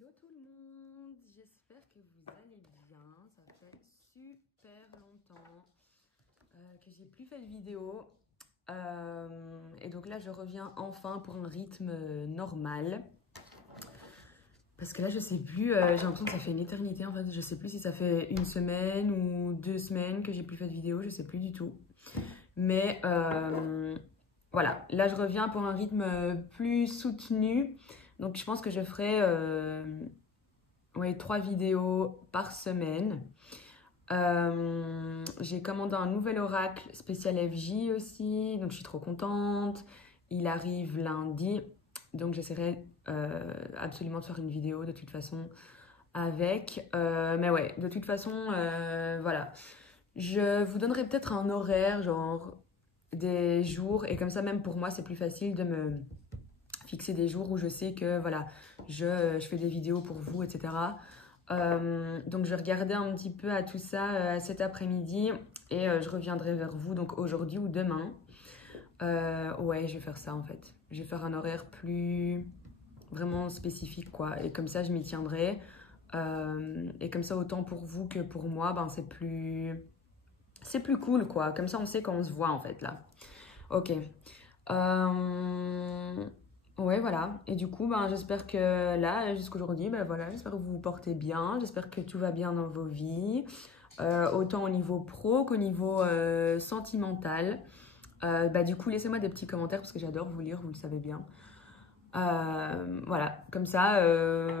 Hello tout le monde, j'espère que vous allez bien. Ça fait super longtemps que j'ai plus fait de vidéo. Et donc là je reviens enfin pour un rythme normal. Parce que là je sais plus, j'ai l'impression que ça fait une éternité en fait. Je sais plus si ça fait une semaine ou 2 semaines que j'ai plus fait de vidéo, je sais plus du tout. Mais voilà, là je reviens pour un rythme plus soutenu. Donc je pense que je ferai 3 vidéos par semaine. J'ai commandé un nouvel oracle spécial FJ aussi, donc je suis trop contente. Il arrive lundi, donc j'essaierai absolument de faire une vidéo de toute façon avec. Mais ouais, de toute façon, voilà. Je vous donnerai peut-être un horaire, genre des jours, et comme ça même pour moi c'est plus facile de me fixer des jours où je sais que voilà, je fais des vidéos pour vous, etc. Donc je vais regarder un petit peu à tout ça cet après-midi et je reviendrai vers vous donc aujourd'hui ou demain. Ouais, je vais faire ça en fait. Je vais faire un horaire plus vraiment spécifique quoi, et comme ça je m'y tiendrai. Et comme ça autant pour vous que pour moi, ben c'est plus cool quoi. Comme ça on sait quand on se voit en fait là. Ok. Ouais, voilà. Et du coup, ben, j'espère que là, jusqu'aujourd'hui, ben voilà, j'espère que vous vous portez bien. J'espère que tout va bien dans vos vies. Autant au niveau pro qu'au niveau sentimental. Bah, du coup, laissez-moi des petits commentaires parce que j'adore vous lire, vous le savez bien. Voilà, comme ça,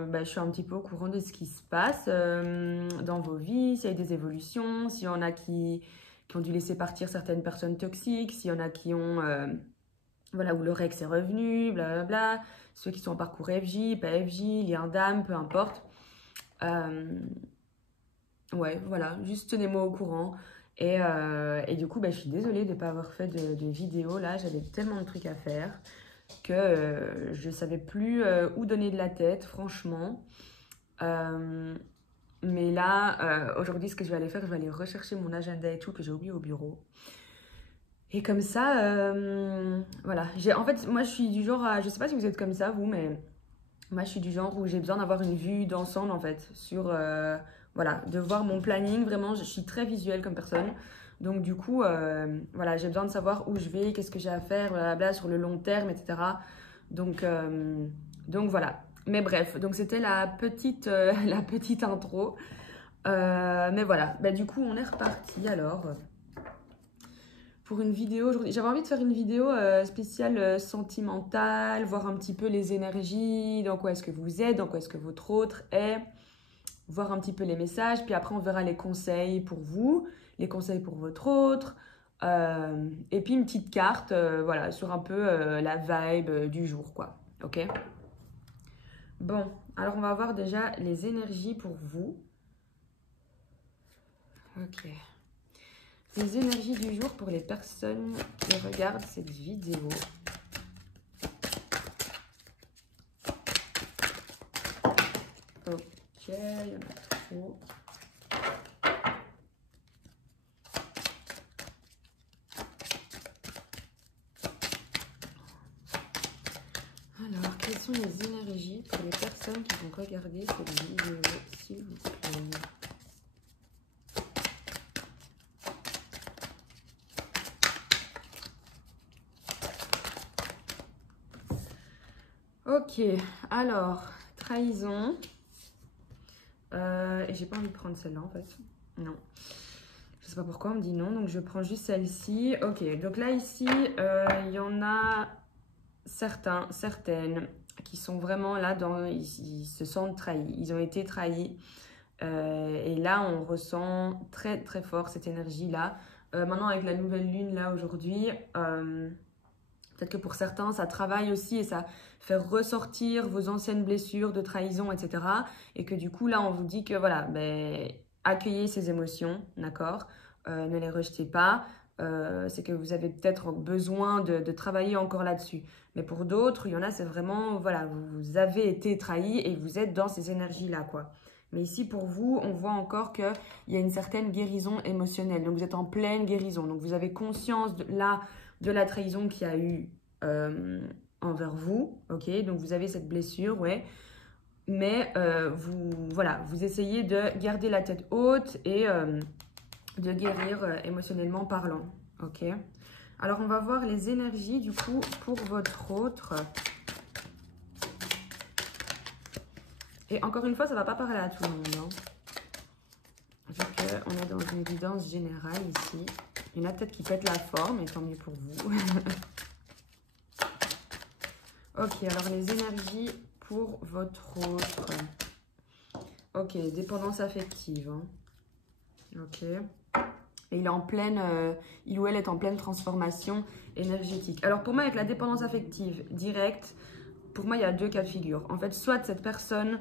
bah, je suis un petit peu au courant de ce qui se passe dans vos vies, s'il y a eu des évolutions, s'il y en a qui ont dû laisser partir certaines personnes toxiques, s'il y en a qui ont... voilà, où leur ex est revenu, blablabla. Ceux qui sont en parcours FJ, pas FJ, lien d'âme, peu importe. Ouais, voilà, juste tenez-moi au courant. Et du coup, bah, je suis désolée de ne pas avoir fait de vidéo là. J'avais tellement de trucs à faire que je ne savais plus où donner de la tête, franchement. Mais là, aujourd'hui, ce que je vais aller faire, je vais aller rechercher mon agenda et tout que j'ai oublié au bureau. Et comme ça, voilà. En fait, moi, je suis du genre à... Je sais pas si vous êtes comme ça, vous, mais moi, je suis du genre où j'ai besoin d'avoir une vue d'ensemble, en fait, sur... voilà, de voir mon planning. Vraiment, je suis très visuelle comme personne. Donc, du coup, voilà, j'ai besoin de savoir où je vais, qu'est-ce que j'ai à faire, blablabla, sur le long terme, etc. Donc voilà. Mais bref, donc c'était la petite intro. Mais voilà, bah, du coup, on est reparti alors pour une vidéo aujourd'hui. J'avais envie de faire une vidéo spéciale sentimentale, voir un petit peu les énergies, dans quoi est-ce que vous êtes, dans quoi est-ce que votre autre est, voir un petit peu les messages, puis après on verra les conseils pour vous, les conseils pour votre autre, et puis une petite carte, voilà, sur un peu la vibe du jour, quoi. Ok? Bon, alors on va voir déjà les énergies pour vous. Ok. Les énergies du jour pour les personnes qui regardent cette vidéo. Ok, il y en a trop. Alors, quelles sont les énergies pour les personnes qui vont regarder cette vidéo, s'il vous plaît? Ok, alors, trahison. Et j'ai pas envie de prendre celle-là en fait. Non. Je sais pas pourquoi on me dit non, donc je prends juste celle-ci. Ok, donc là ici, il y en a certaines qui sont vraiment là, ils se sentent trahis. Ils ont été trahis. Et là, on ressent très très fort cette énergie-là. Maintenant, avec la nouvelle lune là aujourd'hui, peut-être que pour certains, ça travaille aussi et ça fait ressortir vos anciennes blessures de trahison, etc. Et que du coup, là, on vous dit que voilà, ben, accueillez ces émotions, d'accord? Ne les rejetez pas. C'est que vous avez peut-être besoin de travailler encore là-dessus. Mais pour d'autres, il y en a, c'est vraiment, voilà, vous avez été trahi et vous êtes dans ces énergies-là, quoi. Mais ici, pour vous, on voit encore qu'il y a une certaine guérison émotionnelle. Donc, vous êtes en pleine guérison. Donc, vous avez conscience de la trahison qu'il y a eu envers vous. Ok, donc vous avez cette blessure, ouais. Mais voilà, vous essayez de garder la tête haute et de guérir émotionnellement parlant. Ok. Alors, on va voir les énergies du coup pour votre autre. Et encore une fois, ça ne va pas parler à tout le monde. Hein. Vu qu'on est dans une guidance générale ici. Il y en a peut-être qui pètent la forme, et tant mieux pour vous. Ok, alors les énergies pour votre autre. Ok, dépendance affective. Hein. Ok. Et il est en pleine, il ou elle est en pleine transformation énergétique. Alors pour moi, avec la dépendance affective directe, pour moi, il y a deux cas de figure. En fait, soit cette personne,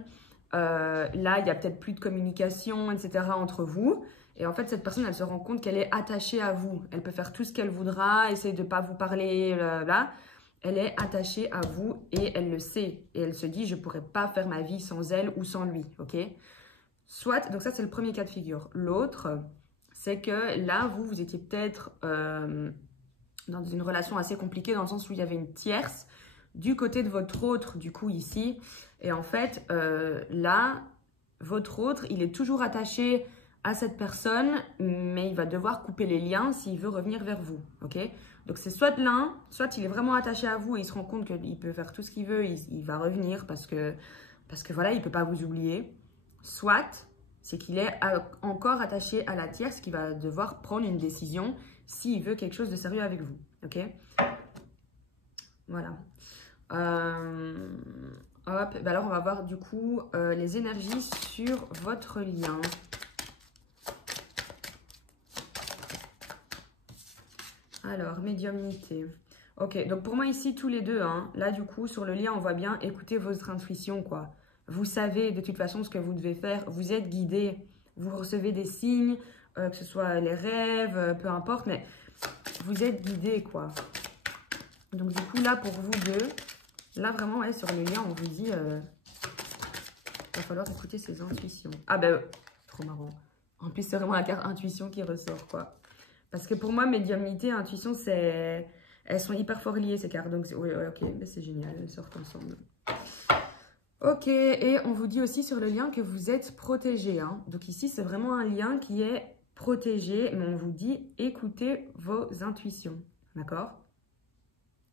là, il y a peut-être plus de communication, etc. entre vous. Et en fait, cette personne, elle se rend compte qu'elle est attachée à vous. Elle peut faire tout ce qu'elle voudra, essayer de ne pas vous parler, blablabla. Elle est attachée à vous et elle le sait. Et elle se dit, je ne pourrais pas faire ma vie sans elle ou sans lui. Ok. Soit, donc ça, c'est le premier cas de figure. L'autre, c'est que là, vous étiez peut-être dans une relation assez compliquée dans le sens où il y avait une tierce du côté de votre autre, du coup, ici. Et en fait, là, votre autre, il est toujours attaché à cette personne, mais il va devoir couper les liens s'il veut revenir vers vous, ok? Donc, c'est soit l'un, soit il est vraiment attaché à vous et il se rend compte qu'il peut faire tout ce qu'il veut, il va revenir parce que voilà, il ne peut pas vous oublier. Soit, c'est qu'il est encore attaché à la tierce qui va devoir prendre une décision s'il veut quelque chose de sérieux avec vous, ok? Voilà. Hop, ben alors on va voir du coup les énergies sur votre lien. Alors, médiumnité. Ok, donc pour moi ici, tous les deux, hein, là du coup, sur le lien, on voit bien écouter votre intuition, quoi. Vous savez de toute façon ce que vous devez faire, vous êtes guidé, vous recevez des signes, que ce soit les rêves, peu importe, mais vous êtes guidé, quoi. Donc du coup, là, pour vous deux, là vraiment, ouais, sur le lien, on vous dit, il va falloir écouter ses intuitions. Ah ben, trop marrant. En plus, c'est vraiment la carte intuition qui ressort, quoi. Parce que pour moi, médiumnité, intuition, c'est... Elles sont hyper fort liées, ces cartes. Donc, oui, ok, ben, c'est génial, elles sortent ensemble. Ok, et on vous dit aussi sur le lien que vous êtes protégé. Hein. Donc ici, c'est vraiment un lien qui est protégé, mais on vous dit écoutez vos intuitions. D'accord?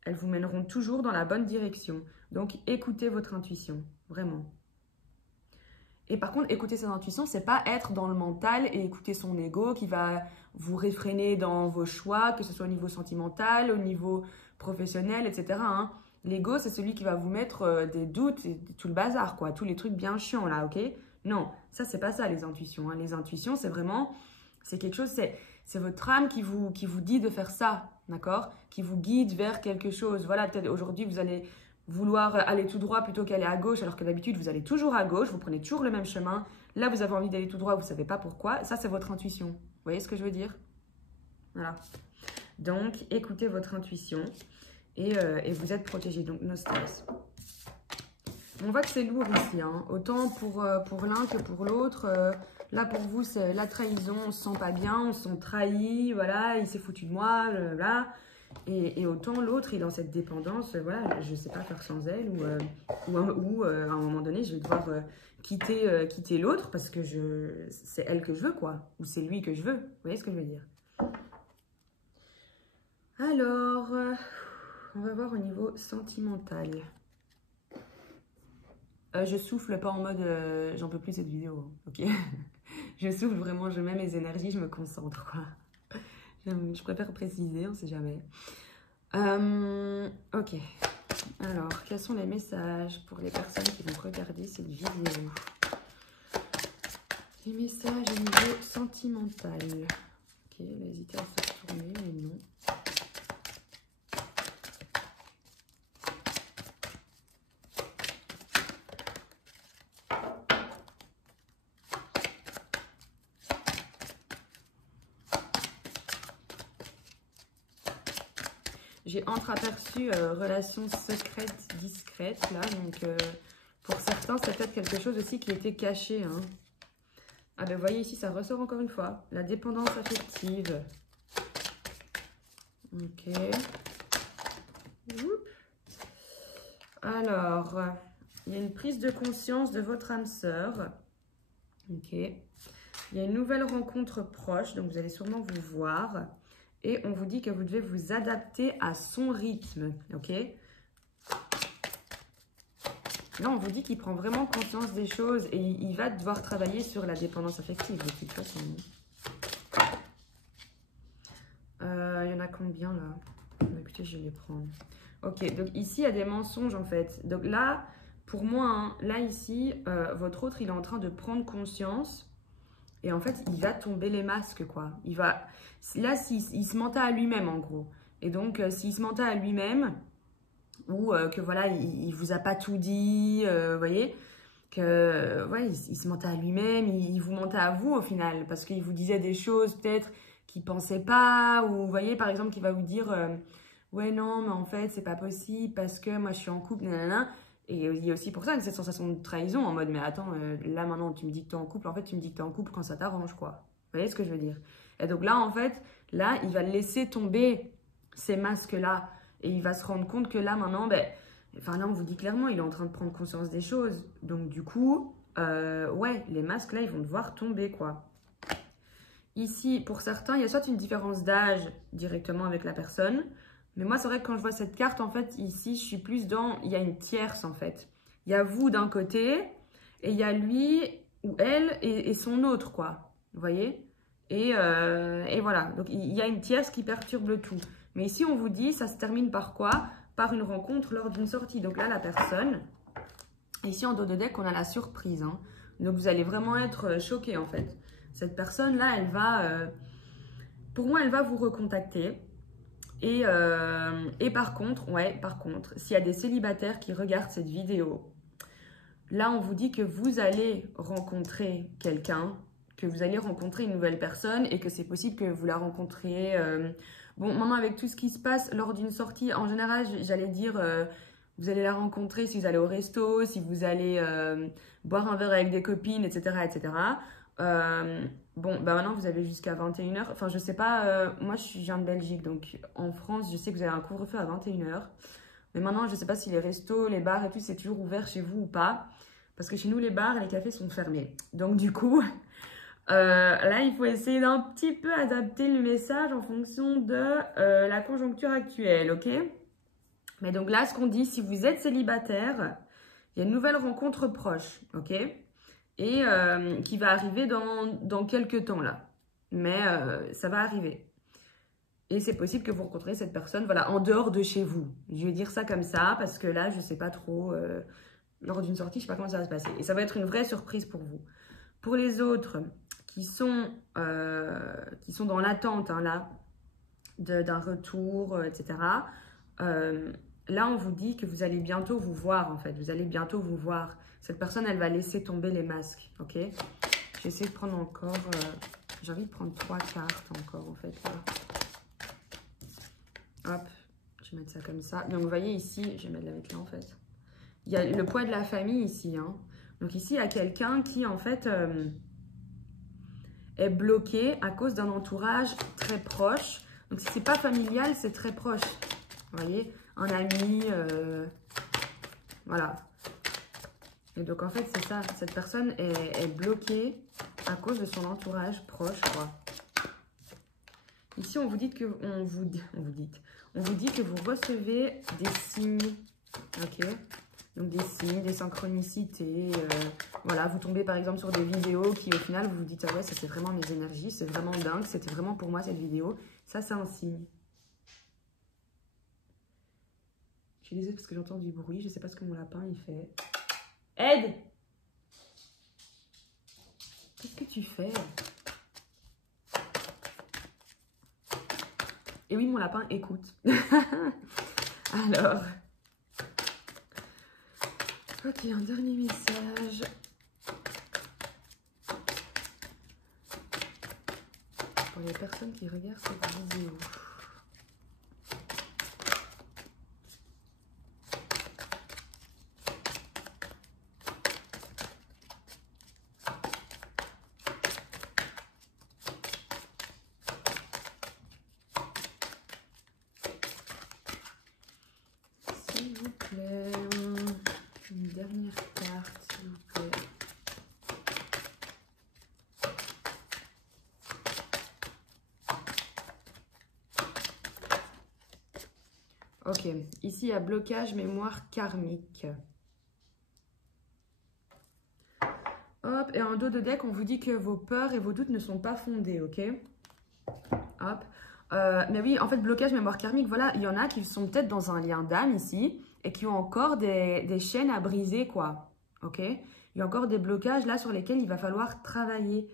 Elles vous mèneront toujours dans la bonne direction. Donc, écoutez votre intuition, vraiment. Et par contre, écouter ses intuitions, c'est pas être dans le mental et écouter son ego qui va vous réfréner dans vos choix, que ce soit au niveau sentimental, au niveau professionnel, etc. Hein. L'ego, c'est celui qui va vous mettre des doutes et tout le bazar, quoi, tous les trucs bien chiants là, ok? Non, ça c'est pas ça les intuitions. Hein. Les intuitions, c'est vraiment, c'est quelque chose, c'est votre âme qui vous dit de faire ça, d'accord? Qui vous guide vers quelque chose. Voilà, peut-être aujourd'hui vous allez vouloir aller tout droit plutôt qu'aller à gauche, alors que d'habitude, vous allez toujours à gauche, vous prenez toujours le même chemin. Là, vous avez envie d'aller tout droit, vous ne savez pas pourquoi. Ça, c'est votre intuition. Vous voyez ce que je veux dire? Voilà. Donc, écoutez votre intuition et vous êtes protégé. Donc, no stress. On voit que c'est lourd ici. Hein. Autant pour l'un que pour l'autre. Là, pour vous, c'est la trahison. On ne se sent pas bien, on se sent trahi. Voilà, il s'est foutu de moi. Là. Et autant l'autre est dans cette dépendance, voilà, je ne sais pas faire sans elle, ou à un moment donné, je vais devoir quitter l'autre parce que c'est elle que je veux, quoi, ou c'est lui que je veux. Vous voyez ce que je veux dire? Alors, on va voir au niveau sentimental. Je souffle pas en mode j'en peux plus cette vidéo, hein, ok? Je souffle vraiment, je mets mes énergies, je me concentre, quoi. Je préfère préciser, on sait jamais. Ok. Alors, quels sont les messages pour les personnes qui vont regarder cette vidéo? Les messages au niveau sentimental. Ok, elle a hésité à se retourner, mais non. J'ai entreaperçu relation secrète, discrète, là. Donc, pour certains, c'est peut-être quelque chose aussi qui était caché. Hein. Ah ben, vous voyez ici, ça ressort encore une fois. La dépendance affective. Ok. Alors, il y a une prise de conscience de votre âme sœur. Ok. Il y a une nouvelle rencontre proche, donc vous allez sûrement vous voir. Et on vous dit que vous devez vous adapter à son rythme. Ok. Là, on vous dit qu'il prend vraiment conscience des choses et il va devoir travailler sur la dépendance affective de toute façon. Il y en a combien là? Écoutez, je vais les prendre. Ok, donc ici, il y a des mensonges en fait. Donc là, pour moi, hein, là ici, votre autre, il est en train de prendre conscience. Et en fait, il va tomber les masques, quoi. Il va... Là, il se mentait à lui-même, en gros. Et donc, s'il se mentait à lui-même, ou que voilà, il vous a pas tout dit, vous voyez, que ouais, il se mentait à lui-même, il vous mentait à vous au final, parce qu'il vous disait des choses peut-être qu'il pensait pas, ou vous voyez, par exemple, qu'il va vous dire ouais, non, mais en fait, c'est pas possible parce que moi je suis en couple, nanana. Et il y a aussi pour ça cette sensation de trahison en mode mais attends, là maintenant tu me dis que t'es en couple, en fait tu me dis que t'es en couple quand ça t'arrange, quoi. Vous voyez ce que je veux dire? Et donc là, en fait, là, il va laisser tomber ces masques-là. Et il va se rendre compte que là, maintenant, ben, enfin là, on vous dit clairement, il est en train de prendre conscience des choses. Donc du coup, ouais, les masques là, ils vont devoir tomber, quoi. Ici, pour certains, il y a soit une différence d'âge directement avec la personne. Mais moi, c'est vrai que quand je vois cette carte, en fait, ici, je suis plus dans... Il y a une tierce, en fait. Il y a vous d'un côté, et il y a lui ou elle et son autre, quoi. Vous voyez? Et voilà. Donc, il y a une tierce qui perturbe le tout. Mais ici, on vous dit, ça se termine par quoi? Par une rencontre lors d'une sortie. Donc là, la personne... Ici, en dos de deck, on a la surprise. Hein. Donc, vous allez vraiment être choqué, en fait. Cette personne-là, elle va... pour moi, elle va vous recontacter. Et par contre, s'il y a des célibataires qui regardent cette vidéo, là, on vous dit que vous allez rencontrer quelqu'un, que vous allez rencontrer une nouvelle personne et que c'est possible que vous la rencontriez. Bon, maintenant, avec tout ce qui se passe lors d'une sortie, en général, j'allais dire, vous allez la rencontrer si vous allez au resto, si vous allez boire un verre avec des copines, etc., etc. Bon, bah maintenant, vous avez jusqu'à 21 h. Enfin, je sais pas, moi, je viens de Belgique, donc en France, je sais que vous avez un couvre-feu à 21 h. Mais maintenant, je sais pas si les restos, les bars et tout, c'est toujours ouvert chez vous ou pas. Parce que chez nous, les bars et les cafés sont fermés. Donc, du coup, là, il faut essayer d'un petit peu adapter le message en fonction de la conjoncture actuelle, ok? Mais donc là, ce qu'on dit, si vous êtes célibataire, il y a une nouvelle rencontre proche, ok? Et qui va arriver dans quelques temps là. Mais ça va arriver. Et c'est possible que vous rencontrez cette personne, voilà, en dehors de chez vous. Je vais dire ça comme ça, parce que là, je ne sais pas trop, lors d'une sortie, je ne sais pas comment ça va se passer. Et ça va être une vraie surprise pour vous. Pour les autres qui sont dans l'attente, hein, là, d'un retour, etc., là, on vous dit que vous allez bientôt vous voir, en fait. Vous allez bientôt vous voir. Cette personne, elle va laisser tomber les masques, ok? Je vais essayer de prendre encore... j'ai envie de prendre 3 cartes encore, en fait, là. Hop, je vais mettre ça comme ça. Donc, vous voyez ici, je vais mettre avec là, en fait. Il y a le poids de la famille ici, hein. Donc, ici, il y a quelqu'un qui, en fait, est bloqué à cause d'un entourage très proche. Donc, si c'est pas familial, c'est très proche. Vous voyez? Un ami, voilà. Et donc, en fait, c'est ça. Cette personne est bloquée à cause de son entourage proche, quoi. Ici, on vous dit que vous dit que vous recevez des signes, ok? Donc, des signes, des synchronicités. Voilà, vous tombez par exemple sur des vidéos qui, au final, vous vous dites, ah ouais, ça c'est vraiment mes énergies, c'est vraiment dingue, c'était vraiment pour moi cette vidéo. Ça, c'est un signe. Je suis désolée parce que j'entends du bruit. Je ne sais pas ce que mon lapin il fait. Aide! Qu'est-ce que tu fais? Et oui, mon lapin écoute. Alors. Ok, un dernier message. Pour les personnes qui regardent cette vidéo. dernière carte, s'il vous plaît. Ok, ici il y a blocage, mémoire karmique. Hop, et en dos de deck, on vous dit que vos peurs et vos doutes ne sont pas fondés, ok? Hop. Mais oui, en fait, blocage, mémoire karmique, voilà, il y en a qui sont peut-être dans un lien d'âme ici et qui ont encore des chaînes à briser, quoi. Ok? Il y a encore des blocages là sur lesquels il va falloir travailler.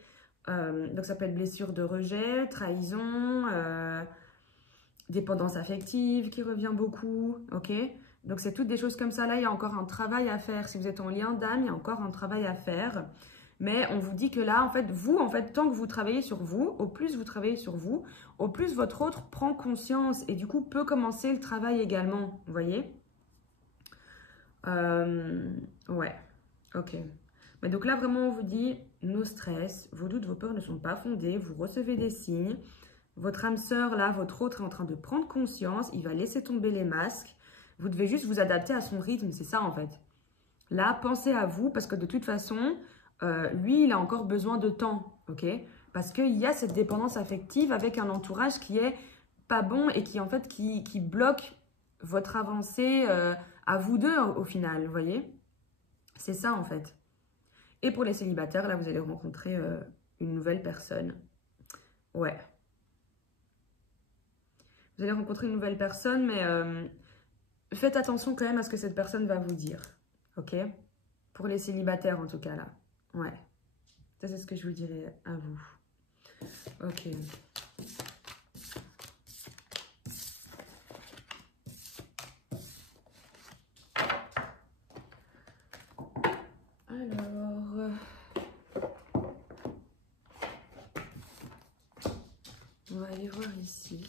Donc ça peut être blessure de rejet, trahison, dépendance affective qui revient beaucoup, ok? Donc c'est toutes des choses comme ça. Là, il y a encore un travail à faire. Si vous êtes en lien d'âme, il y a encore un travail à faire. Mais on vous dit que là, en fait, vous, tant que vous travaillez sur vous, au plus vous travaillez sur vous, au plus votre autre prend conscience et du coup peut commencer le travail également, vous voyez? Ouais, ok. Mais donc là, vraiment, on vous dit, no stress, vos doutes, vos peurs ne sont pas fondés, vous recevez des signes. Votre âme sœur, là, votre autre est en train de prendre conscience, il va laisser tomber les masques. Vous devez juste vous adapter à son rythme, c'est ça en fait. Là, pensez à vous, parce que de toute façon, lui, il a encore besoin de temps, ok? Parce qu'il y a cette dépendance affective avec un entourage qui est pas bon et qui, en fait, qui bloque votre avancée à vous deux, au final, vous voyez? C'est ça, en fait. Et pour les célibataires, là, vous allez rencontrer une nouvelle personne. Ouais. Vous allez rencontrer une nouvelle personne, mais faites attention quand même à ce que cette personne va vous dire, ok? Pour les célibataires, en tout cas, là. Ouais. Ça, c'est ce que je vous dirais à vous. Ok. Alors... on va aller voir ici.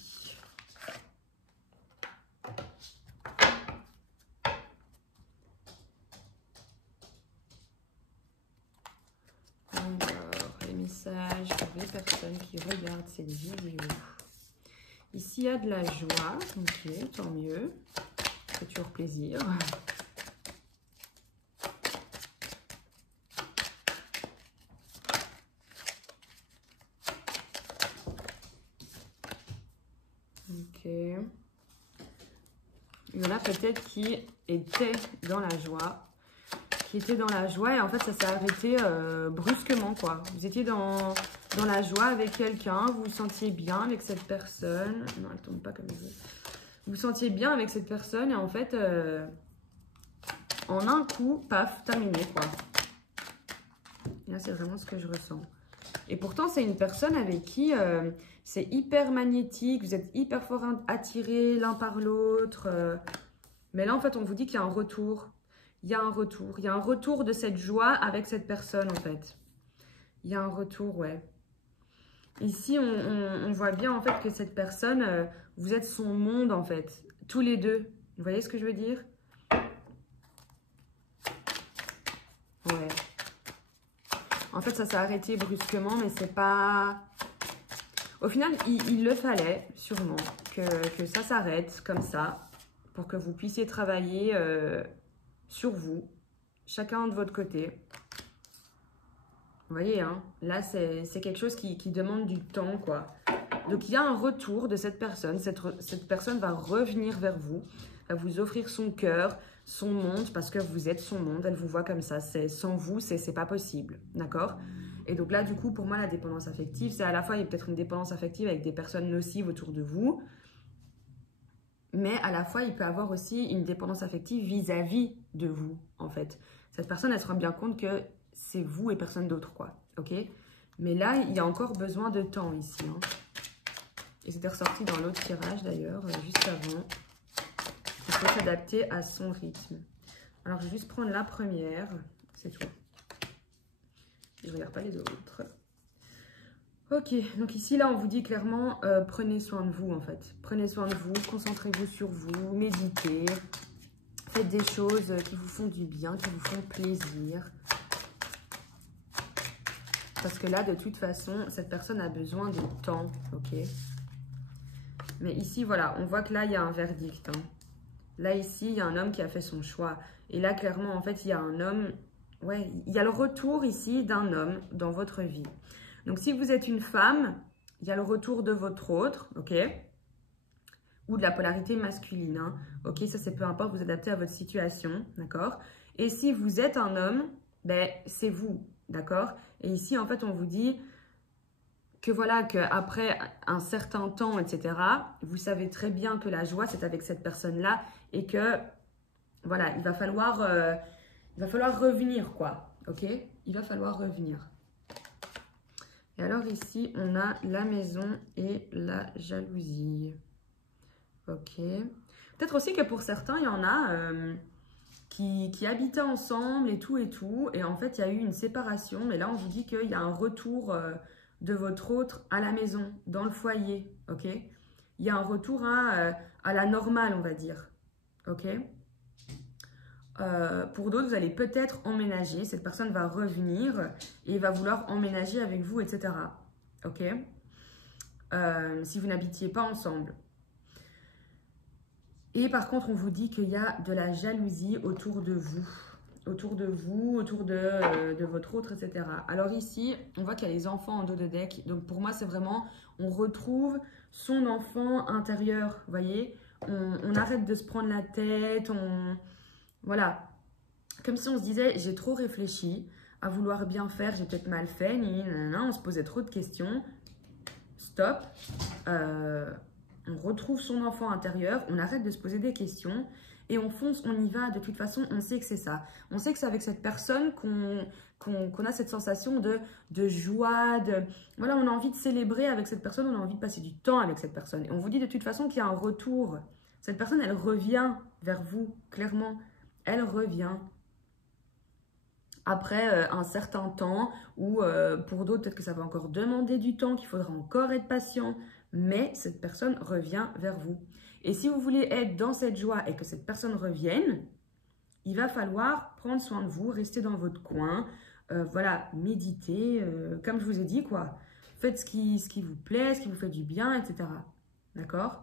Message pour les personnes qui regardent cette vidéo. Ici, il y a de la joie. Ok, tant mieux. C'est toujours plaisir. Ok. Il y en a peut-être qui étaient dans la joie. Était dans la joie et en fait ça s'est arrêté brusquement quoi. Vous étiez dans la joie avec quelqu'un, vous vous sentiez bien avec cette personne. Non, elle tombe pas comme ça. Vous vous sentiez bien avec cette personne et en fait en un coup, paf, terminé quoi. Là c'est vraiment ce que je ressens. Et pourtant c'est une personne avec qui c'est hyper magnétique, vous êtes hyper fort attirés l'un par l'autre. Mais là en fait on vous dit qu'il y a un retour. Il y a un retour. Il y a un retour de cette joie avec cette personne, en fait. Il y a un retour, ouais. Ici, on voit bien, en fait, que cette personne, vous êtes son monde, en fait. Tous les deux. Vous voyez ce que je veux dire? Ouais. En fait, ça s'est arrêté brusquement, mais c'est pas... Au final, il le fallait, sûrement, que ça s'arrête comme ça, pour que vous puissiez travailler... sur vous, chacun de votre côté. Vous voyez, hein, là, c'est quelque chose qui demande du temps, quoi. Donc, il y a un retour de cette personne. Cette personne va revenir vers vous, va vous offrir son cœur, son monde, parce que vous êtes son monde. Elle vous voit comme ça. Sans vous, c'est pas possible, d'accord? Et donc là, du coup, pour moi, la dépendance affective, c'est à la fois, il y a peut-être une dépendance affective avec des personnes nocives autour de vous, mais à la fois, il peut avoir aussi une dépendance affective vis-à-vis de vous, en fait. Cette personne, elle se rend bien compte que c'est vous et personne d'autre, quoi. Ok? Mais là, il y a encore besoin de temps ici. Hein. Et c'était ressorti dans l'autre tirage, d'ailleurs, juste avant. Il faut s'adapter à son rythme. Alors, je vais juste prendre la première. C'est tout. Je ne regarde pas les autres. Ok, donc ici, là, on vous dit clairement, prenez soin de vous, en fait. Prenez soin de vous, concentrez-vous sur vous, méditez. Faites des choses qui vous font du bien, qui vous font plaisir. Parce que là, de toute façon, cette personne a besoin de temps, ok? Mais ici, voilà, on voit que là, il y a un verdict. Hein. Là, ici, il y a un homme qui a fait son choix. Et là, clairement, en fait, il y a un homme, ouais, il y a le retour ici d'un homme dans votre vie. Donc, si vous êtes une femme, il y a le retour de votre autre, ok? Ou de la polarité masculine, hein. Ok, ça c'est peu importe, vous adaptez à votre situation, d'accord? Et si vous êtes un homme, ben c'est vous, d'accord? Et ici, en fait, on vous dit que voilà, qu'après un certain temps, etc., vous savez très bien que la joie, c'est avec cette personne-là et que, voilà, il va falloir revenir, quoi, ok? Il va falloir revenir. Et alors ici, on a la maison et la jalousie. Ok. Peut-être aussi que pour certains, il y en a qui habitaient ensemble et tout. Et en fait, il y a eu une séparation. Mais là, on vous dit qu'il y a un retour de votre autre à la maison, dans le foyer. Ok. Il y a un retour à la normale, on va dire. Ok. Pour d'autres, vous allez peut-être emménager. Cette personne va revenir et va vouloir emménager avec vous, etc. Ok. Si vous n'habitiez pas ensemble. Et par contre, on vous dit qu'il y a de la jalousie autour de vous, autour de votre autre, etc. Alors ici, on voit qu'il y a les enfants en dos de deck. Donc pour moi, c'est vraiment, on retrouve son enfant intérieur, vous voyez. On arrête de se prendre la tête, voilà. Comme si on se disait, j'ai trop réfléchi à vouloir bien faire, j'ai peut-être mal fait, on se posait trop de questions. Stop. On retrouve son enfant intérieur, on arrête de se poser des questions et on fonce, on y va. De toute façon, on sait que c'est ça. On sait que c'est avec cette personne qu'on a cette sensation de joie, voilà, on a envie de célébrer avec cette personne, on a envie de passer du temps avec cette personne. Et on vous dit de toute façon qu'il y a un retour. Cette personne, elle revient vers vous, clairement. Elle revient. Après un certain temps, ou pour d'autres, peut-être que ça va encore demander du temps, qu'il faudra encore être patient. Mais cette personne revient vers vous. Et si vous voulez être dans cette joie et que cette personne revienne, il va falloir prendre soin de vous, rester dans votre coin, voilà, méditer, comme je vous ai dit, quoi. Faites ce qui vous plaît, ce qui vous fait du bien, etc. D'accord?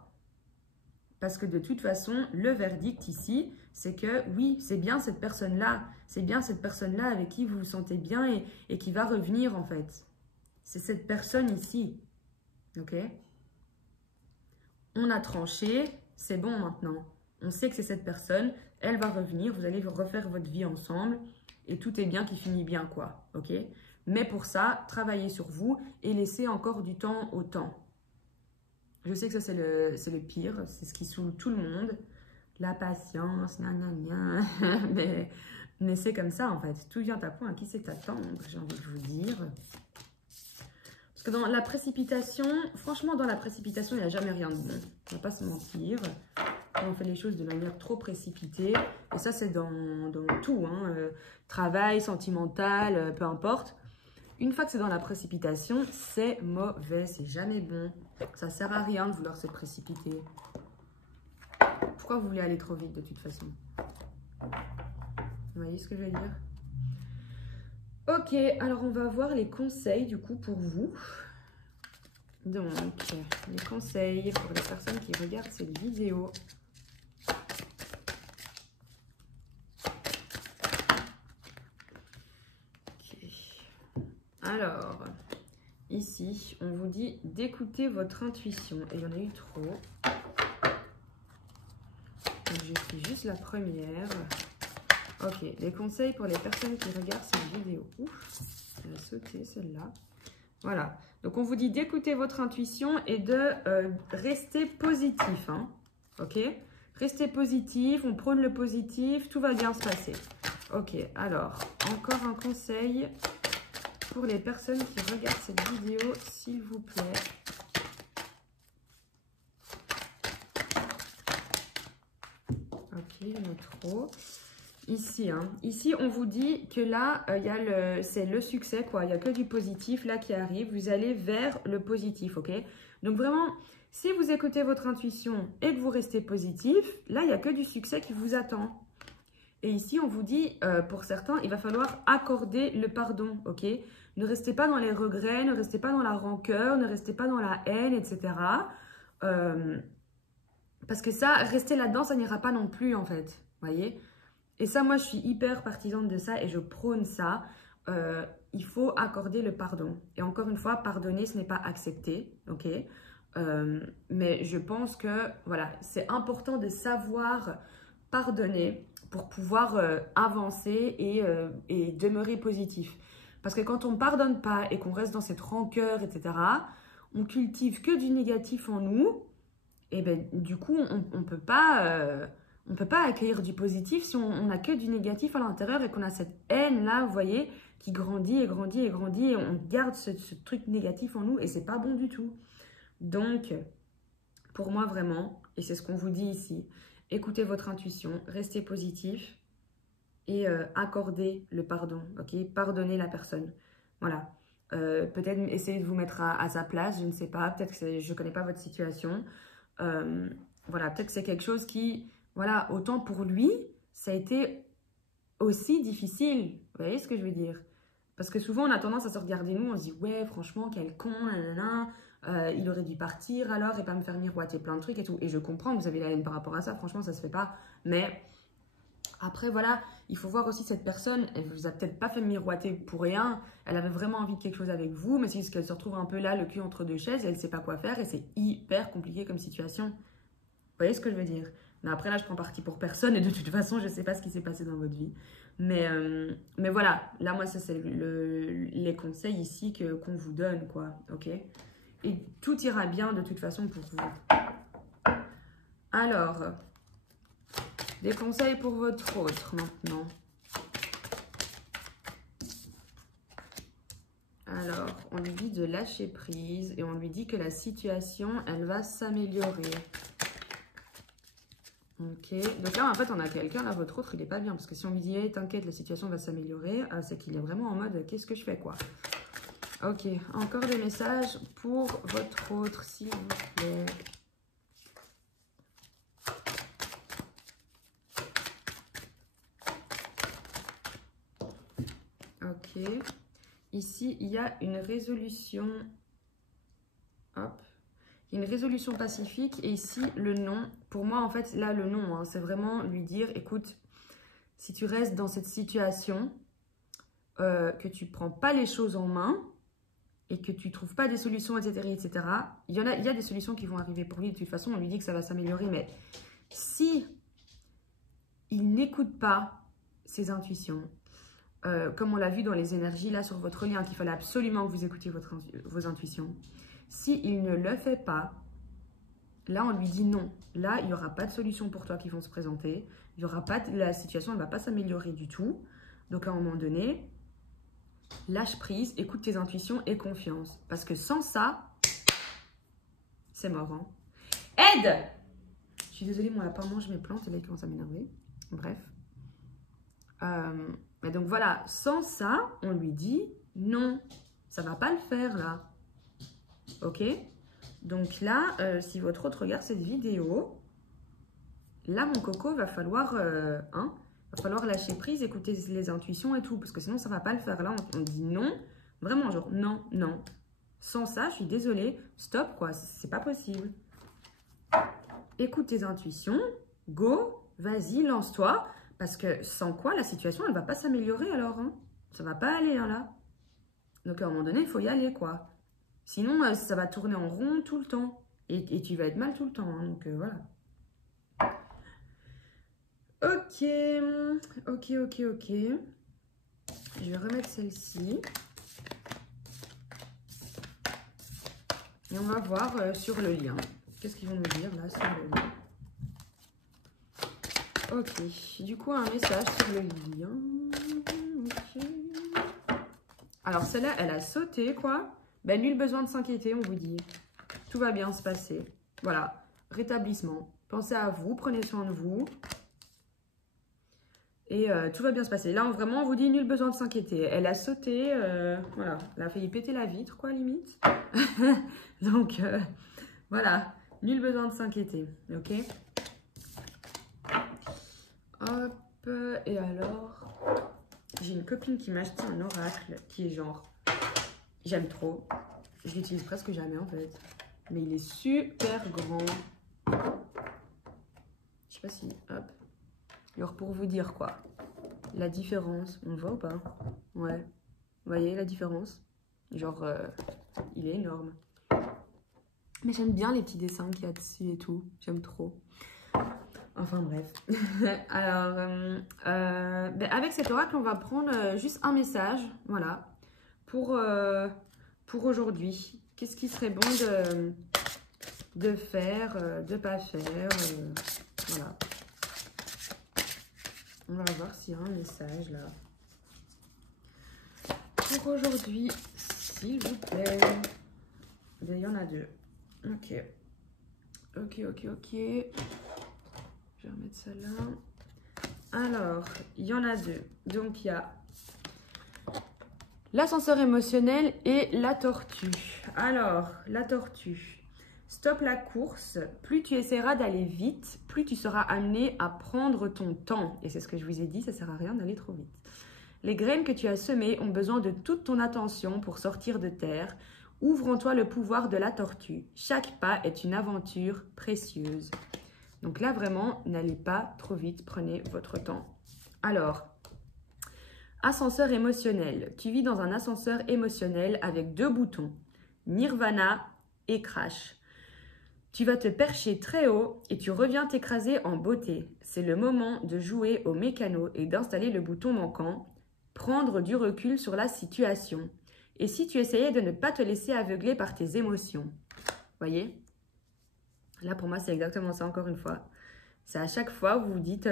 Parce que de toute façon, le verdict ici, c'est que oui, c'est bien cette personne-là. C'est bien cette personne-là avec qui vous vous sentez bien et qui va revenir, en fait. C'est cette personne ici. Ok? On a tranché, c'est bon maintenant. On sait que c'est cette personne, elle va revenir, vous allez refaire votre vie ensemble et tout est bien qui finit bien, quoi. Ok? Mais pour ça, travaillez sur vous et laissez encore du temps au temps. Je sais que ça, c'est le pire, c'est ce qui saoule tout le monde. La patience, nanana, mais c'est comme ça en fait. Tout vient à point à qui c'est attendre, j'ai envie de vous dire. Parce que dans la précipitation, franchement, dans la précipitation, il n'y a jamais rien de bon. On ne va pas se mentir. On fait les choses de manière trop précipitée. Et ça, c'est dans tout. Hein. Travail, sentimental, peu importe. Une fois que c'est dans la précipitation, c'est mauvais. C'est jamais bon. Ça ne sert à rien de vouloir se précipiter. Pourquoi vous voulez aller trop vite de toute façon? Vous voyez ce que je veux dire? Ok, alors on va voir les conseils du coup pour vous. Donc, les conseils pour les personnes qui regardent cette vidéo. Ok. Alors, ici, on vous dit d'écouter votre intuition. Et il y en a eu trop. Donc, j'ai pris juste la première. Ok, les conseils pour les personnes qui regardent cette vidéo. Ouf, elle a sauté celle-là. Voilà, donc on vous dit d'écouter votre intuition et de rester positif. Hein. Ok, restez positif, on prône le positif, tout va bien se passer. Ok, alors, encore un conseil pour les personnes qui regardent cette vidéo, s'il vous plaît. Ok, il y en a trop. Ici, hein. Ici, on vous dit que là, c'est le succès, quoi. Il n'y a que du positif, là, qui arrive. Vous allez vers le positif, ok? Donc, vraiment, si vous écoutez votre intuition et que vous restez positif, là, il n'y a que du succès qui vous attend. Et ici, on vous dit, pour certains, il va falloir accorder le pardon, ok? Ne restez pas dans les regrets, ne restez pas dans la rancœur, ne restez pas dans la haine, etc. Parce que ça, rester là-dedans, ça n'ira pas non plus, en fait. Vous voyez? Et ça, moi, je suis hyper partisane de ça et je prône ça. Il faut accorder le pardon. Et encore une fois, pardonner, ce n'est pas accepter, ok? Mais je pense que, voilà, c'est important de savoir pardonner pour pouvoir avancer et demeurer positif. Parce que quand on ne pardonne pas et qu'on reste dans cette rancœur, etc., on cultive que du négatif en nous. Et ben, du coup, on ne peut pas accueillir du positif si on n'a que du négatif à l'intérieur et qu'on a cette haine-là, vous voyez, qui grandit et grandit et grandit et on garde ce truc négatif en nous et c'est pas bon du tout. Donc, pour moi vraiment, et c'est ce qu'on vous dit ici, écoutez votre intuition, restez positif et accordez le pardon, ok? Pardonnez la personne, voilà. Peut-être essayez de vous mettre à sa place, je ne sais pas, peut-être que je ne connais pas votre situation. Voilà, peut-être que c'est quelque chose qui, voilà, autant pour lui, ça a été aussi difficile. Vous voyez ce que je veux dire? Parce que souvent, on a tendance à se regarder nous, on se dit, ouais, franchement, quel con, nanana, il aurait dû partir alors et pas me faire miroiter plein de trucs et tout. Et je comprends que vous avez la haine par rapport à ça, franchement, ça se fait pas. Mais après, voilà, il faut voir aussi cette personne, elle vous a peut-être pas fait miroiter pour rien, elle avait vraiment envie de quelque chose avec vous, mais c'est juste qu'elle se retrouve un peu là, le cul entre deux chaises, elle sait pas quoi faire et c'est hyper compliqué comme situation. Vous voyez ce que je veux dire? Mais après, là, je prends parti pour personne et de toute façon, je sais pas ce qui s'est passé dans votre vie. Mais voilà, là, moi, ça, c'est les conseils ici qu'on vous donne, quoi, ok? Et tout ira bien de toute façon pour vous. Alors, des conseils pour votre autre maintenant. Alors, on lui dit de lâcher prise et on lui dit que la situation, elle va s'améliorer. Ok, donc là en fait on a quelqu'un, là votre autre il est pas bien parce que si on lui dit hey, t'inquiète la situation va s'améliorer, c'est qu'il est vraiment en mode qu'est-ce que je fais quoi. Ok, encore des messages pour votre autre s'il vous plaît. Ok, ici il y a une résolution, hop. Il y a une résolution pacifique et ici, le non. Pour moi, en fait, là, le non, hein, c'est vraiment lui dire, écoute, si tu restes dans cette situation, que tu ne prends pas les choses en main et que tu ne trouves pas des solutions, etc., etc., il y a des solutions qui vont arriver pour lui. De toute façon, on lui dit que ça va s'améliorer, mais si il n'écoute pas ses intuitions, comme on l'a vu dans les énergies, là, sur votre lien, qu'il fallait absolument que vous écoutiez vos intuitions, s'il ne le fait pas, là, on lui dit non. Là, il n'y aura pas de solution pour toi qui vont se présenter. Il y aura pas la situation ne va pas s'améliorer du tout. Donc, à un moment donné, lâche prise, écoute tes intuitions et confiance. Parce que sans ça, c'est mort. Hein. Aide! Je suis désolée, moi, apparemment, je mes plantes et là, il commence à m'énerver. Bref. Mais donc, voilà. Sans ça, on lui dit non. Ça ne va pas le faire, là. Ok? Donc là, si votre autre regarde cette vidéo, là, mon coco, va falloir lâcher prise, écouter les intuitions et tout, parce que sinon, ça ne va pas le faire. Là, on dit non, vraiment, genre non, non. Sans ça, je suis désolée, stop, quoi, c'est pas possible. Écoute tes intuitions, go, vas-y, lance-toi, parce que sans quoi, la situation, elle ne va pas s'améliorer alors. Hein. Ça ne va pas aller, hein, là. Donc, à un moment donné, il faut y aller, quoi. Sinon, ça va tourner en rond tout le temps. Et tu vas être mal tout le temps. Hein, donc, voilà. Ok. Je vais remettre celle-ci. Et on va voir sur le lien. Qu'est-ce qu'ils vont nous dire là sur le lien? Ok. Du coup, un message sur le lien. Ok. Alors, celle-là, elle a sauté, quoi. Ben, nul besoin de s'inquiéter, on vous dit. Tout va bien se passer. Voilà. Rétablissement. Pensez à vous, prenez soin de vous. Et tout va bien se passer. Là, vraiment, on vous dit nul besoin de s'inquiéter. Elle a sauté, voilà. Elle a failli péter la vitre, quoi, limite. Donc, voilà. Nul besoin de s'inquiéter. Ok? Hop. Et alors, j'ai une copine qui m'a acheté un oracle qui est genre... J'aime trop. Je l'utilise presque jamais en fait. Mais il est super grand. Je sais pas si... Hop. Alors pour vous dire quoi, la différence, on le voit ou pas? Ouais, vous voyez la différence? Genre, il est énorme. Mais j'aime bien les petits dessins qu'il y a dessus et tout, j'aime trop. Enfin bref. Alors, avec cet oracle, on va prendre juste un message, voilà, pour aujourd'hui. Qu'est-ce qui serait bon de faire, de pas faire, voilà. On va voir s'il y a un message là. Pour aujourd'hui, s'il vous plaît. Il y en a deux. Ok. Ok. Je vais remettre ça là. Alors, il y en a deux. Donc, il y a l'ascenseur émotionnel et la tortue. Alors, la tortue. Stop la course. Plus tu essaieras d'aller vite, plus tu seras amené à prendre ton temps. Et c'est ce que je vous ai dit, ça ne sert à rien d'aller trop vite. Les graines que tu as semées ont besoin de toute ton attention pour sortir de terre. Ouvre en toi le pouvoir de la tortue. Chaque pas est une aventure précieuse. Donc là, vraiment, n'allez pas trop vite. Prenez votre temps. Alors, ascenseur émotionnel. Tu vis dans un ascenseur émotionnel avec deux boutons. Nirvana et Crash. Tu vas te percher très haut et tu reviens t'écraser en beauté. C'est le moment de jouer au mécano et d'installer le bouton manquant. Prendre du recul sur la situation. Et si tu essayais de ne pas te laisser aveugler par tes émotions? Voyez? Là, pour moi, c'est exactement ça, encore une fois. C'est à chaque fois où vous vous dites,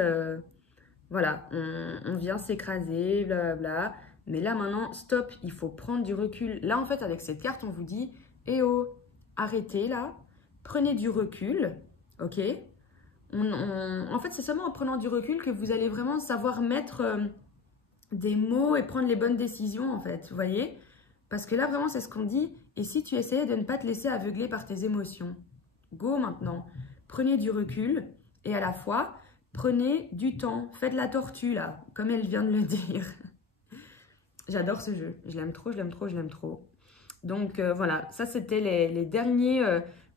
voilà, on vient s'écraser, blablabla. Mais là, maintenant, stop, il faut prendre du recul. Là, en fait, avec cette carte, on vous dit, eh oh, arrêtez là. Prenez du recul, ok? En fait, c'est seulement en prenant du recul que vous allez vraiment savoir mettre des mots et prendre les bonnes décisions, en fait, vous voyez? Parce que là, vraiment, c'est ce qu'on dit. Et si tu essayais de ne pas te laisser aveugler par tes émotions? Go maintenant. Prenez du recul et à la fois, prenez du temps. Faites la tortue, là, comme elle vient de le dire. J'adore ce jeu. Je l'aime trop, je l'aime trop, je l'aime trop. Donc, voilà. Ça, c'était les derniers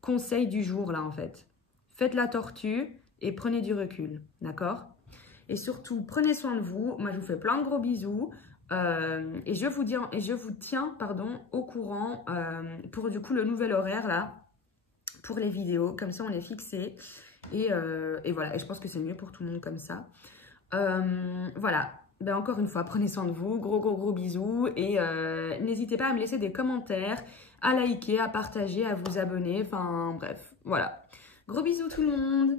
conseils du jour, là, en fait. Faites la tortue et prenez du recul. D'accord? Et surtout, prenez soin de vous. Moi, je vous fais plein de gros bisous. Et je vous tiens au courant pour du coup le nouvel horaire là, pour les vidéos. Comme ça, on est fixé. Et voilà, et je pense que c'est mieux pour tout le monde comme ça. Voilà, ben, encore une fois, prenez soin de vous. Gros bisous. Et n'hésitez pas à me laisser des commentaires, à liker, à partager, à vous abonner. Enfin, bref, voilà. Gros bisous tout le monde.